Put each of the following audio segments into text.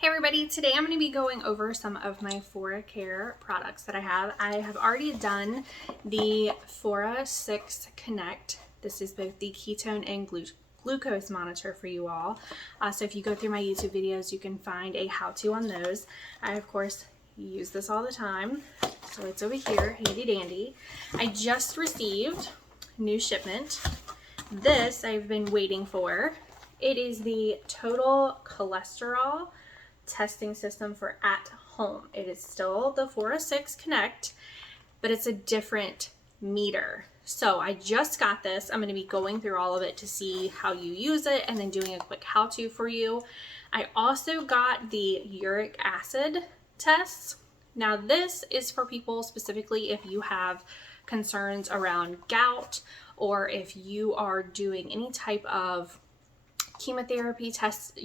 Hey everybody, today I'm going to be going over some of my Fora6 products that I have. I have already done the Fora6 Connect. This is both the ketone and glucose monitor for you all. So if you go through my YouTube videos, you can find a how-to on those. I, of course, use this all the time. So it's over here, handy dandy. I just received new shipment. This I've been waiting for. It is the total cholesterol testing system for at home. It is still the Fora6 Connect, but it's a different meter. So I just got this. I'm going to be going through all of it to see how you use it and then doing a quick how-to for you. I also got the uric acid tests. Now this is for people specifically if you have concerns around gout or if you are doing any type of chemotherapy test,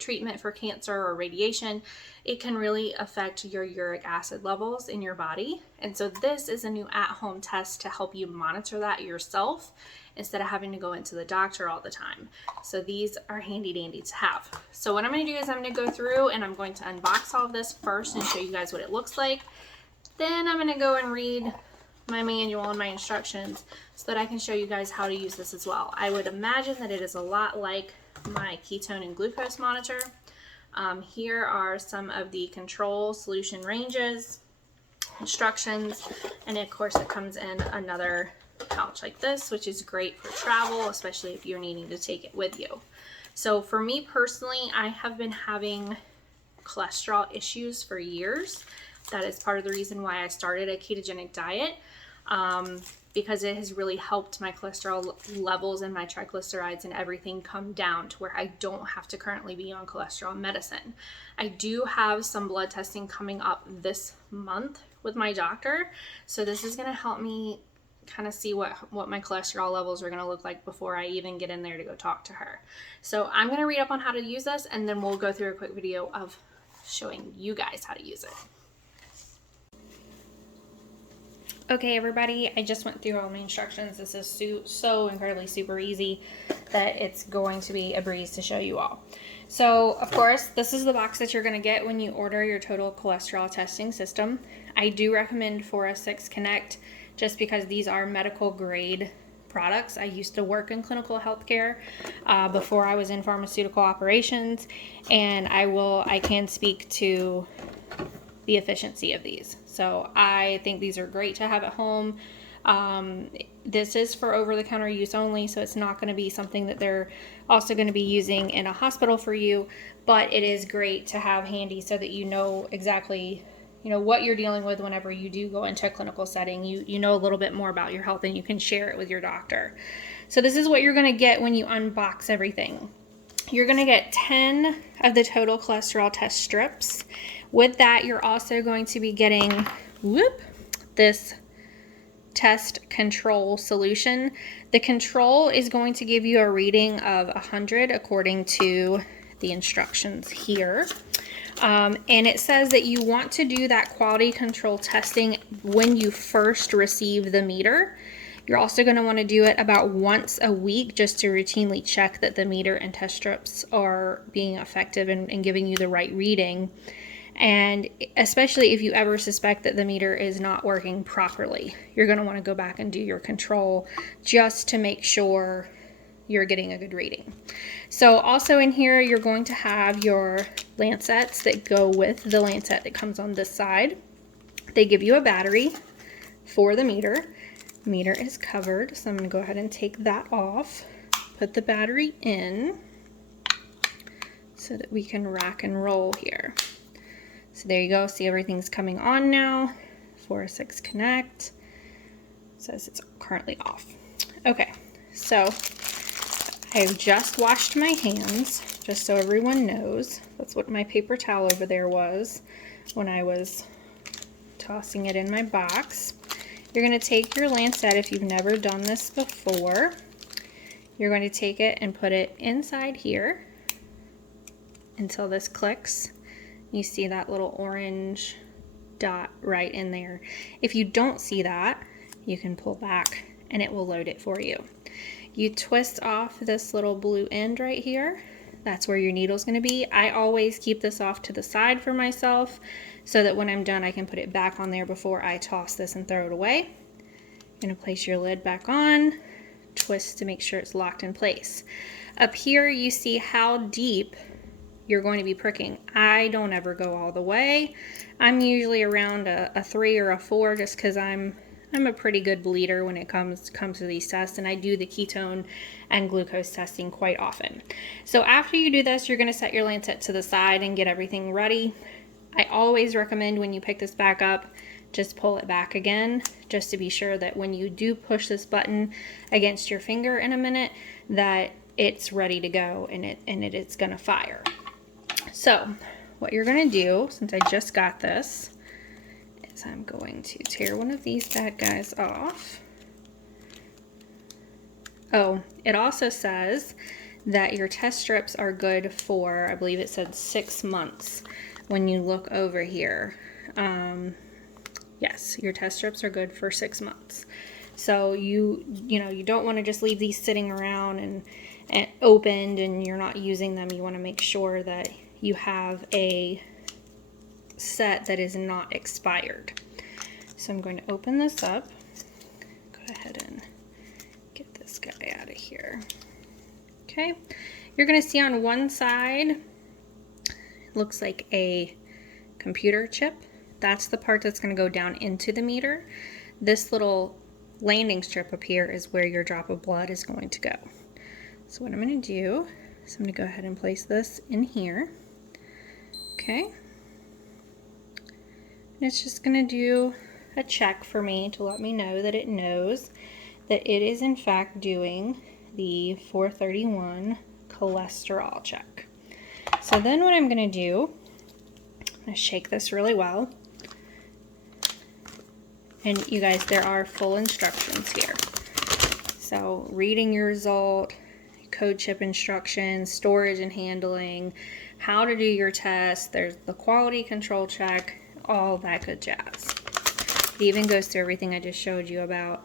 treatment for cancer or radiation. It can really affect your uric acid levels in your body. And so this is a new at-home test to help you monitor that yourself instead of having to go into the doctor all the time. So these are handy dandy to have. So what I'm going to do is I'm going to go through and I'm going to unbox all of this first and show you guys what it looks like. Then I'm going to go and read my manual and my instructions so that I can show you guys how to use this as well. I would imagine that it is a lot like my ketone and glucose monitor. Here are some of the control solution ranges, instructions, and of course it comes in another pouch like this, which is great for travel, especially if you're needing to take it with you. So for me personally, I have been having cholesterol issues for years. That is part of the reason why I started a ketogenic diet. Because it has really helped my cholesterol levels and my triglycerides and everything come down to where I don't have to currently be on cholesterol medicine. I do have some blood testing coming up this month with my doctor, so this is going to help me kind of see what my cholesterol levels are going to look like before I even get in there to go talk to her. So I'm going to read up on how to use this, and then we'll go through a quick video of showing you guys how to use it. Okay everybody, I just went through all my instructions. This is so incredibly super easy that it's going to be a breeze to show you all. So of course, this is the box that you're going to get when you order your total cholesterol testing system. I do recommend Fora6 Connect just because these are medical grade products. I used to work in clinical healthcare before I was in pharmaceutical operations, and I can speak to the efficiency of these. So I think these are great to have at home. This is for over-the-counter use only, so it's not going to be something that they're also going to be using in a hospital for you, but it is great to have handy so that you know exactly what you're dealing with whenever you do go into a clinical setting. You know a little bit more about your health and you can share it with your doctor. So this is what you're going to get when you unbox everything. You're going to get 10 of the total cholesterol test strips. With that, you're also going to be getting this test control solution. The control is going to give you a reading of 100 according to the instructions here. And it says that you want to do that quality control testing when you first receive the meter. You're also going to want to do it about once a week just to routinely check that the meter and test strips are being effective and giving you the right reading. And especially if you ever suspect that the meter is not working properly, you're going to want to go back and do your control just to make sure you're getting a good reading. So also in here, you're going to have your lancets that go with the lancet that comes on this side. They give you a battery for the meter. The meter is covered, so I'm going to go ahead and take that off, put the battery in so that we can rack and roll here. So there you go. See, everything's coming on now. Fora6 Connect. It says it's currently off. Okay, so I've just washed my hands, just so everyone knows. That's what my paper towel over there was when I was tossing it in my box. You're going to take your lancet if you've never done this before. You're going to take it and put it inside here until this clicks. You see that little orange dot right in there. If you don't see that, you can pull back and it will load it for you. You twist off this little blue end right here. that's where your needle's going to be. I always keep this off to the side for myself so that when I'm done I can put it back on there before I toss this and throw it away. You're going to place your lid back on, twist to make sure it's locked in place. Up here you see how deep you're going to be pricking. I don't ever go all the way. I'm usually around a 3 or a 4 just because I'm a pretty good bleeder when it comes to these tests, and I do the ketone and glucose testing quite often. So after you do this, you're going to set your lancet to the side and get everything ready. I always recommend when you pick this back up, just pull it back again, just to be sure that when you do push this button against your finger in a minute, that it's ready to go and it's going to fire. So what you're going to do, since I just got this, is I'm going to tear one of these bad guys off. Oh, it also says that your test strips are good for, I believe it said 6 months when you look over here. Yes, your test strips are good for 6 months. So you don't want to just leave these sitting around and opened and you're not using them. You want to make sure that you have a set that is not expired. So I'm going to open this up. Go ahead and get this guy out of here. Okay, you're going to see on one side, it looks like a computer chip. That's the part that's going to go down into the meter. This little landing strip up here is where your drop of blood is going to go. So what I'm going to do is I'm going to go ahead and place this in here. Okay. And it's just going to do a check for me to let me know that it knows that it is in fact doing the 431 cholesterol check. So then what I'm going to do, I'm going to shake this really well. And you guys, there are full instructions here. So reading your result, code chip instructions, storage and handling, how to do your test, there's the quality control check, all that good jazz. It even goes through everything I just showed you about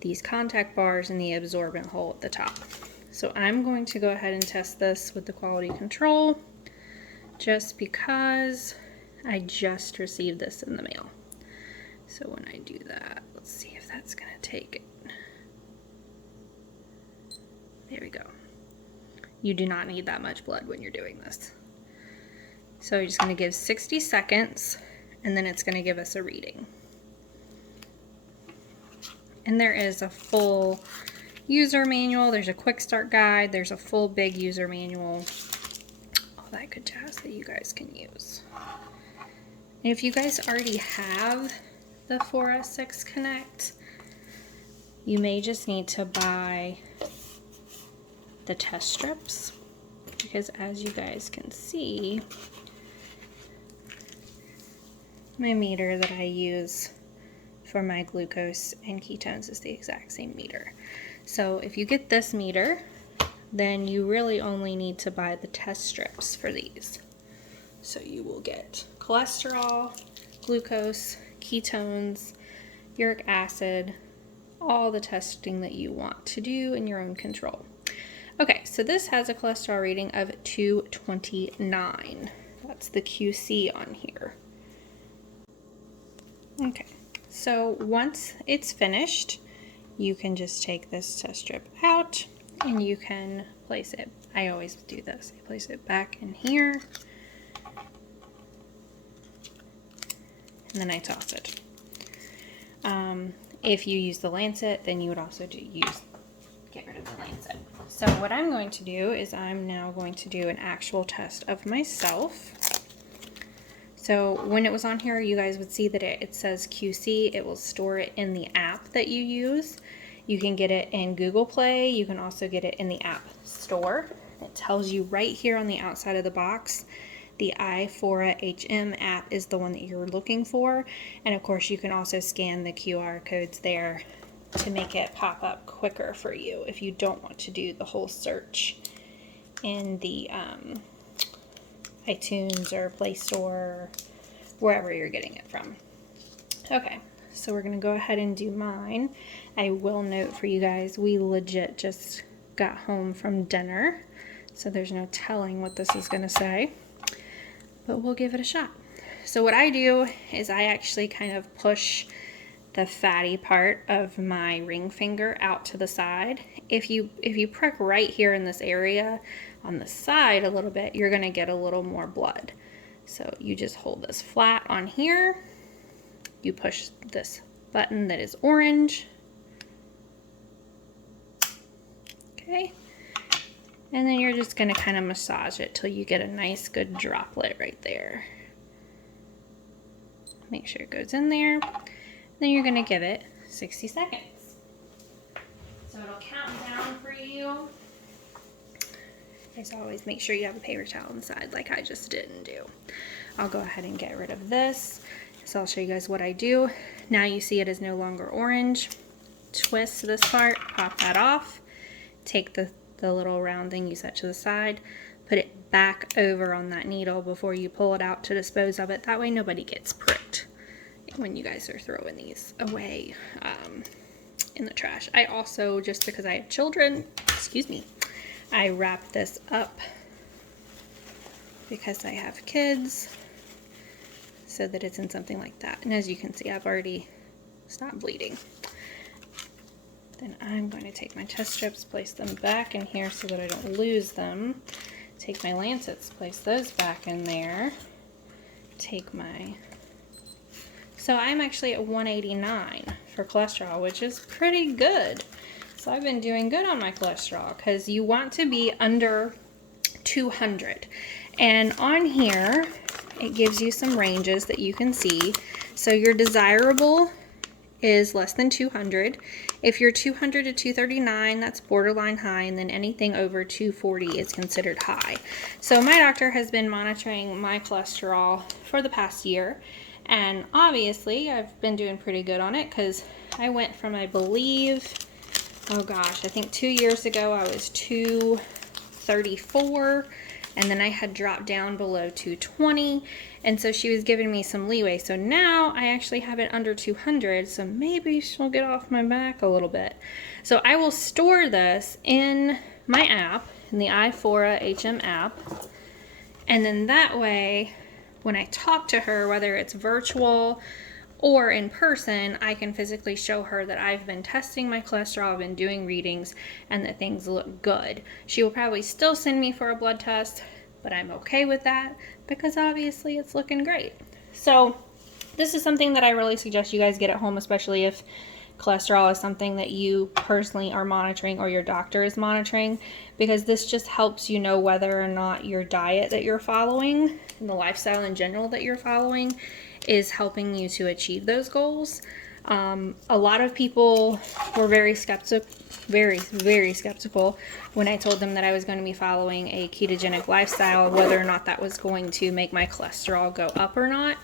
these contact bars and the absorbent hole at the top. So I'm going to go ahead and test this with the quality control just because I just received this in the mail. So when I do that, let's see if that's going to take it. There we go. You do not need that much blood when you're doing this. So you're just going to give 60 seconds and then it's going to give us a reading. And there is a full user manual, there's a quick start guide, there's a full big user manual, all that good jazz that you guys can use. And if you guys already have the Fora6 Connect, you may just need to buy the test strips, because as you guys can see, my meter that I use for my glucose and ketones is the exact same meter. So if you get this meter, then you really only need to buy the test strips for these. So you will get cholesterol, glucose, ketones, uric acid, all the testing that you want to do in your own control. Okay, so this has a cholesterol rating of 229. That's the QC on here. Okay, so once it's finished, you can just take this test strip out and you can place it. I always do this. I place it back in here and then I toss it. If you use the lancet, then you would also get rid of the lancet. So what I'm going to do is I'm now going to do an actual test of myself. So when it was on here, you guys would see that it says QC. It will store it in the app that you use. You can get it in Google Play. You can also get it in the App Store. It tells you right here on the outside of the box, the iFora6 app is the one that you're looking for. And of course, you can also scan the QR codes there to make it pop up quicker for you if you don't want to do the whole search in the iTunes or Play Store, wherever you're getting it from. Okay, so we're gonna go ahead and do mine. I will note for you guys, we legit just got home from dinner, So there's no telling what this is going to say, but we'll give it a shot. So what I do is I actually kind of push the fatty part of my ring finger out to the side. If you prick right here in this area on the side a little bit, you're going to get a little more blood. So you just hold this flat on here. You push this button that is orange. Okay. And then you're just going to kind of massage it till you get a nice good droplet right there. Make sure it goes in there. Then you're going to give it 60 seconds. So it'll count down for you. As always, make sure you have a paper towel on the side like I just didn't do. I'll go ahead and get rid of this. So I'll show you guys what I do. Now you see it is no longer orange. Twist this part, pop that off. Take the little round thing you set to the side. Put it back over on that needle before you pull it out to dispose of it. That way nobody gets pricked when you guys are throwing these away in the trash. I also, just because I have children, excuse me, I wrap this up because I have kids so that it's in something like that. And as you can see, I've already stopped bleeding. Then I'm going to take my test strips, place them back in here so that I don't lose them. Take my lancets, place those back in there. Take my... So I'm actually at 189 for cholesterol, which is pretty good. So I've been doing good on my cholesterol because you want to be under 200. And on here, it gives you some ranges that you can see. So your desirable is less than 200. If you're 200 to 239, that's borderline high, and then anything over 240 is considered high. So my doctor has been monitoring my cholesterol for the past year, and obviously I've been doing pretty good on it because I went from, I believe, oh gosh, I think 2 years ago I was 234, and then I had dropped down below 220, and so she was giving me some leeway. So now I actually have it under 200, so maybe she'll get off my back a little bit. So I will store this in my app, in the Fora6 app, and then that way, when I talk to her, whether it's virtual or in person, I can physically show her that I've been testing my cholesterol, I've been doing readings, and that things look good. She will probably still send me for a blood test, but I'm okay with that because obviously it's looking great. So this is something that I really suggest you guys get at home, especially if cholesterol is something that you personally are monitoring or your doctor is monitoring, because this just helps you know whether or not your diet that you're following and the lifestyle in general that you're following is helping you to achieve those goals. A lot of people were very skeptical when I told them that I was going to be following a ketogenic lifestyle, whether or not that was going to make my cholesterol go up or not.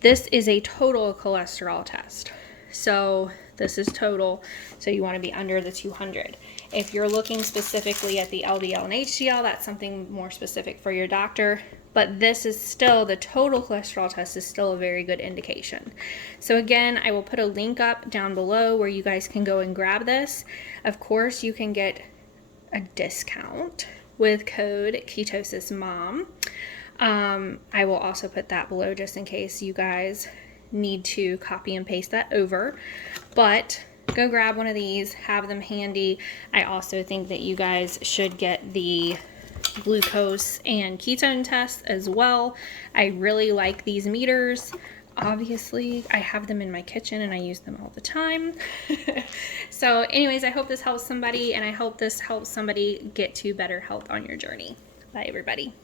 This is a total cholesterol test. So this is total, so you want to be under the 200. If you're looking specifically at the LDL and HDL, that's something more specific for your doctor. But this is still, the total cholesterol test is still a very good indication. So again, I will put a link up down below where you guys can go and grab this. Of course, you can get a discount with code KETOSISMOM. I will also put that below just in case you guys need to copy and paste that over. But go grab one of these, have them handy. I also think that you guys should get the glucose and ketone test as well. I really like these meters. Obviously, I have them in my kitchen and I use them all the time. So anyways, I hope this helps somebody, and I hope this helps somebody get to better health on your journey. Bye, everybody.